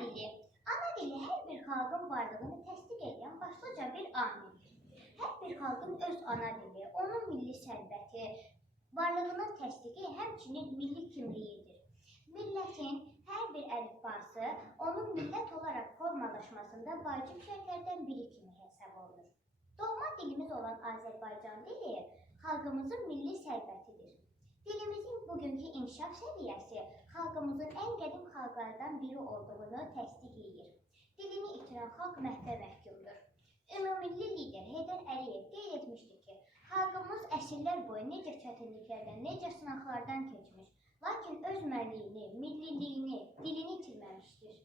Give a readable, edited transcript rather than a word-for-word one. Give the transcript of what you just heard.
dili. Ana dili hər bir xalqın varlığını təsdiq edən başlıca bir amildir. Hər bir xalqın öz ana dili, onun milli sərvəti, varlığının təsdiqi həmçinin milli kimliyidir. Millətin hər bir əlifbası onun millət olaraq formalaşmasında vacib şərtlərdən biri kimi hesab olunur. Doğma dilimiz olan Azərbaycan dili xalqımızın milli sərvətidir. Dilimizin bugünkü inkişaf səviyyəsi xalqımızın ən qədim xalqlardan biri olduğunu təsdiq edir. Dilini itirən xalq məhvə məhkumdur. Ümumilli lider Heydər Əliyev qeyd etmişdir ki, xalqımız əsrlər boyu necə çətinliklərdən, necə sınaqlardan keçmiş, lakin öz mənliyini, milliliyini, dilini itirməmişdir.